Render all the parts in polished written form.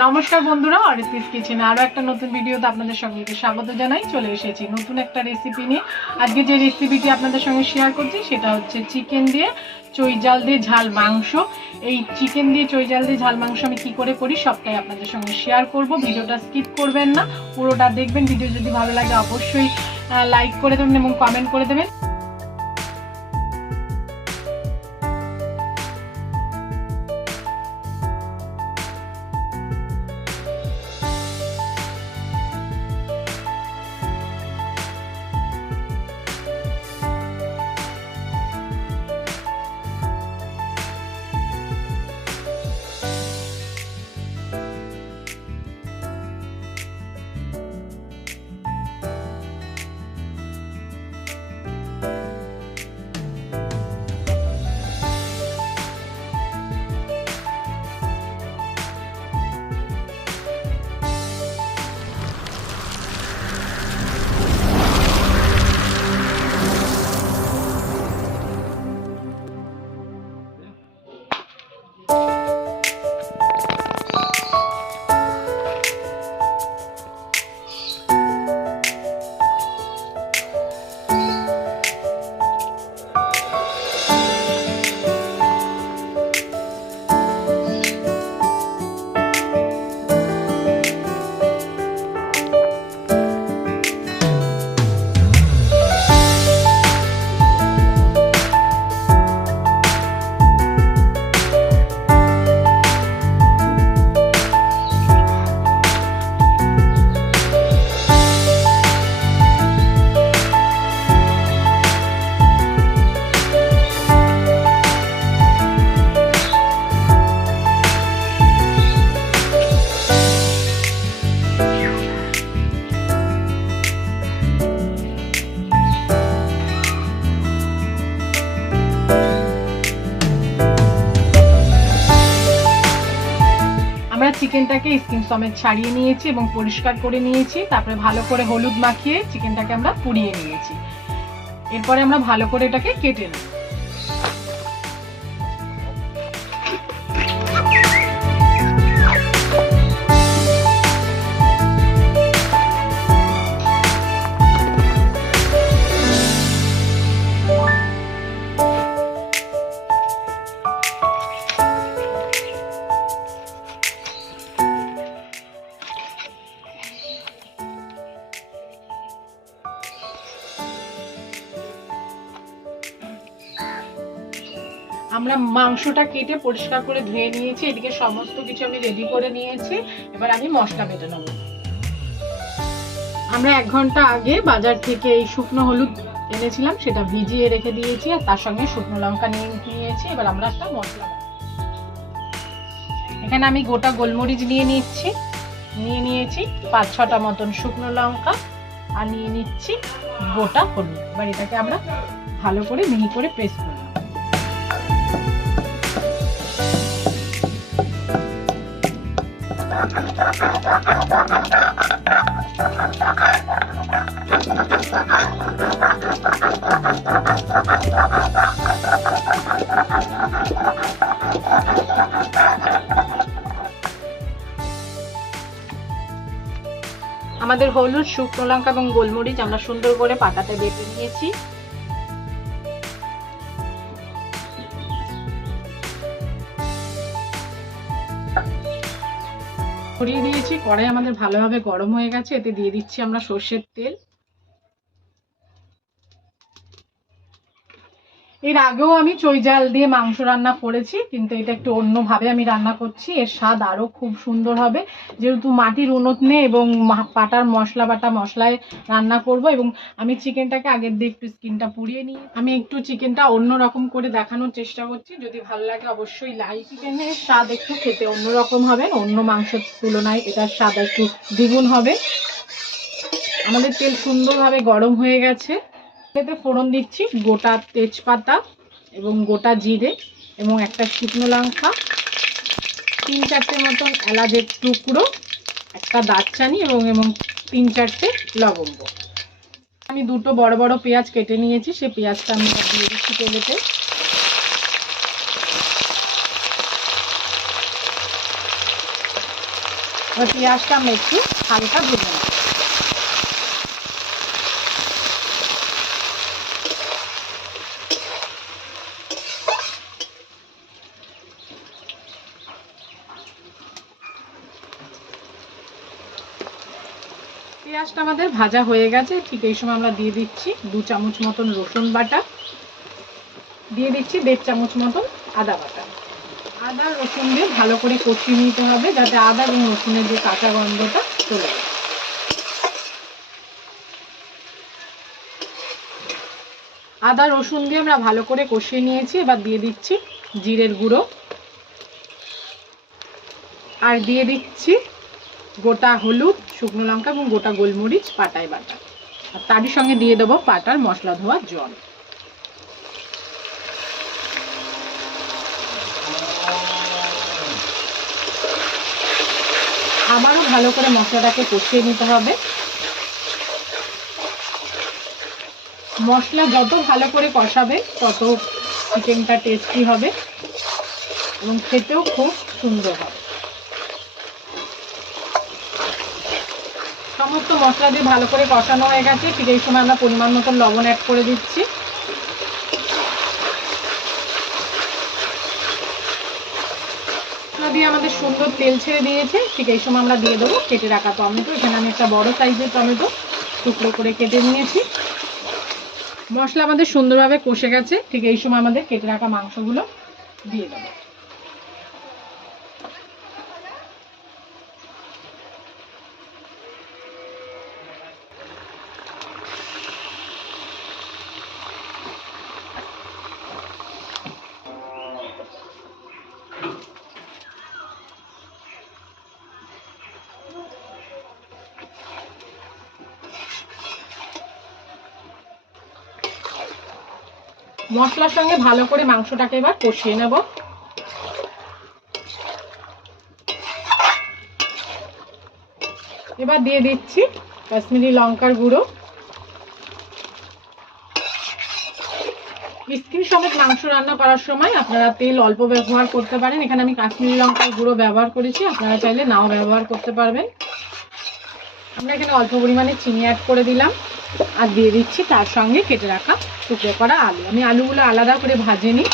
নমস্কার বন্ধুরা, অরিত্রিস কিচেনে আরও একটা নতুন ভিডিওতে আপনাদের সঙ্গে স্বাগত জানাই। চলে এসেছি নতুন একটা রেসিপি নিয়ে। আজকে যে রেসিপিটি আপনাদের সঙ্গে শেয়ার করছি সেটা হচ্ছে চিকেন দিয়ে চৈজাল দিয়ে ঝাল মাংস। এই চিকেন দিয়ে চৈজাল দিয়ে ঝাল মাংস আমি কী করে করি সবটাই আপনাদের সঙ্গে শেয়ার করব। ভিডিওটা স্কিপ করবেন না, পুরোটা দেখবেন। ভিডিও যদি ভালো লাগে অবশ্যই লাইক করে দেবেন এবং কমেন্ট করে দেবেন। চিকেনটাকে স্কিন সমেত ছাড়িয়ে নিয়েছি এবং পরিষ্কার করে নিয়েছি। তারপরে ভালো করে হলুদ মাখিয়ে চিকেনটাকে আমরা পুড়িয়ে নিয়েছি। এরপরে আমরা ভালো করে এটাকে কেটে নেব। আমরা মাংসটা কেটে পরিষ্কার করে ধুয়ে নিয়েছি। এদিকে সমস্ত কিছু আমি রেডি করে নিয়েছি। এবার আমি মশলা বেটে নেব। আমরা 1 ঘন্টা আগে বাজার থেকে এই শুকনো হলুদ এনেছিলাম, সেটা ভিজিয়ে রেখে দিয়েছি আর তার সঙ্গে শুকনো লঙ্কা নিয়েছি। এবার আমরা একটা মশলা, এখানে আমি গোটা গোলমরিচ নিয়ে নিয়েছি 5-6টা মতন শুকনো লঙ্কা আর নিয়ে নিচ্ছি গোটা হলুদ। এবার এটাকে আমরা ভালো করে মিহি করে পেস্ট করব। আমাদের হলুদ, শুকনো লঙ্কা এবং গোলমরিচ আমরা সুন্দর করে পাটাতে বেটে নিয়েছি। ছড়িয়ে দিয়েছি। কড়াই আমাদের ভালোভাবে গরম হয়ে গেছে। এতে দিয়ে দিচ্ছি আমরা সর্ষের তেল। এর আগেও আমি চৈজাল দিয়ে মাংস রান্না করেছি, কিন্তু এটা একটু অন্যভাবে আমি রান্না করছি। এর স্বাদ আরও খুব সুন্দর হবে, যেহেতু মাটির উনুনে এবং পাটার বাটা মশলায় রান্না করব। এবং আমি চিকেনটাকে আগের দিয়ে একটু স্কিনটা পুড়িয়ে নিই। আমি একটু চিকেনটা অন্য রকম করে দেখানোর চেষ্টা করছি। যদি ভালো লাগে অবশ্যই লাইক। চিকেনের স্বাদ একটু খেতে অন্যরকম হবে, অন্য মাংসের তুলনায় এটার স্বাদ একটু দ্বিগুণ হবে। আমাদের তেল সুন্দরভাবে গরম হয়ে গেছে। এতে ফোড়ন দিচ্ছি গোটা তেজপাতা এবং গোটা জিরে এবং একটা শুকনো লঙ্কা, 3-4টে মতন এলাচের টুকরো, একটা দারচিনি এবং 3-4টে লবঙ্গ। আমি 2টো বড় বড় পেঁয়াজ কেটে নিয়েছি, সেই পেঁয়াজটা আমি দিয়ে দিচ্ছি তেলেতে। এবার পেঁয়াজটা আমরা একটু হালকা ভেজে নেব। পেঁয়াজটা আমাদের ভাজা হয়ে গেছে, ঠিক এই সময় আমরা দিয়ে দিচ্ছি 2 চামচ মতন রসুন বাটা, দিয়ে দিচ্ছি 1.5 চামচ মতন আদা বাটা। আদা রসুন দিয়ে ভালো করে কষিয়ে নিতে হবে, যাতে আদা এবং রসুনের যে কাঁচা গন্ধটা চলে যায়। আদা রসুন দিয়ে আমরা ভালো করে কষিয়ে নিয়েছি। এবার দিয়ে দিচ্ছি জিরের গুঁড়ো, আর দিয়ে দিচ্ছি গোটা হলুদ, শুকনো লঙ্কা এবং গোটা গোলমরিচ পাটায় বাটা, আর তারই সঙ্গে দিয়ে দেবো পাটার মশলা ধোয়ার জল। আবারও ভালো করে মশলাটাকে কষিয়ে নিতে হবে। মশলা যত ভালো করে কষাবে তত চিকেনটা টেস্টি হবে এবং খেতেও খুব সুন্দর হবে। সমস্ত মশলা দিয়ে ভালো করে কষানো হয়ে গেছে, ঠিক এই সময় আমরা পরিমাণ মতো লবণ অ্যাড করে দিচ্ছি। দিয়ে আমাদের সুন্দর তেল ছেড়ে দিয়েছে, ঠিক এই সময় আমরা দিয়ে দেবো কেটে রাখা টমেটো। এখানে আমি একটা বড় সাইজের টমেটো টুকরো করে কেটে নিয়েছি। মশলা আমাদের সুন্দরভাবে কষে গেছে, ঠিক এই সময় আমাদের কেটে রাখা মাংসগুলো দিয়ে দেবো। মশলার সঙ্গে ভালো করে মাংসটাকে এবার কষিয়ে নেব। এবার দিয়ে দিচ্ছি কাশ্মীরি লঙ্কার গুঁড়ো। স্কিন সমেত মাংস রান্না করার সময় আপনারা তেল অল্প ব্যবহার করতে পারেন। এখানে আমি কাশ্মীরি লঙ্কার গুঁড়ো ব্যবহার করেছি, আপনারা চাইলে নাও ব্যবহার করতে পারবেন। আমরা এখানে অল্প পরিমাণে চিনি অ্যাড করে দিলাম, আর দিয়ে দিচ্ছি তার সঙ্গে কেটে রাখা টুকরো করা আলু। আমি আলুগুলো আলাদা করে ভাজিনি।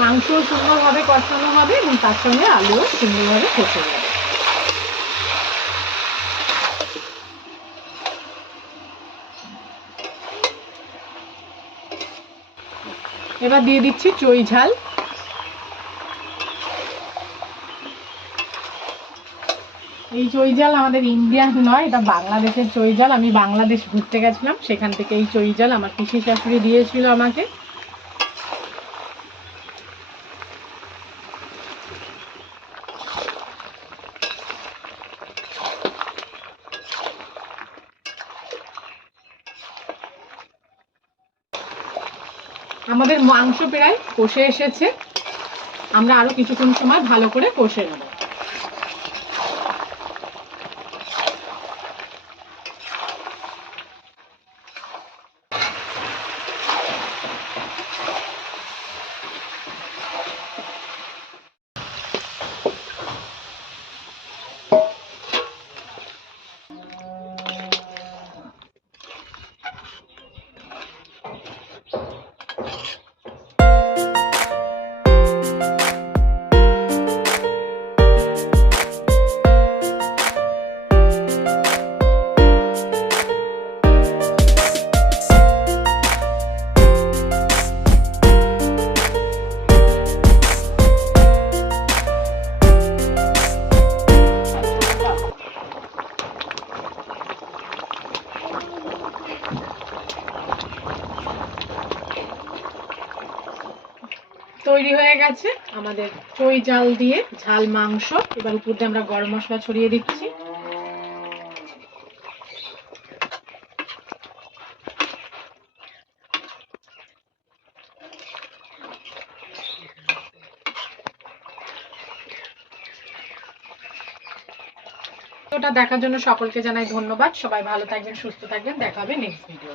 মাংস সুন্দরভাবে কষানো হবে এবং তার সঙ্গে আলুও সুন্দরভাবে কষে যাবে। এবার দিয়ে দিচ্ছি চই ঝাল। এই চই ঝাল আমাদের ইন্ডিয়ান নয়, এটা বাংলাদেশের চই ঝাল। আমি বাংলাদেশ ঘুরতে গেছিলাম, সেখান থেকে এই চই ঝাল আমার পিসি শাশুড়ি দিয়েছিল আমাকে। আমাদের মাংস প্রায় কষে এসেছে, আমরা আরো কিছুক্ষণ সময় ভালো করে কষে নেব। তৈরি হয়ে গেছে আমাদের চই ঝাল দিয়ে ঝাল মাংস। এবার উপর দিয়ে আমরা গরম মশলা ছড়িয়ে দিচ্ছি। ওটা দেখার জন্য সকলকে জানাই ধন্যবাদ। সবাই ভালো থাকবেন, সুস্থ থাকবেন, দেখা হবে নেক্সট ভিডিও।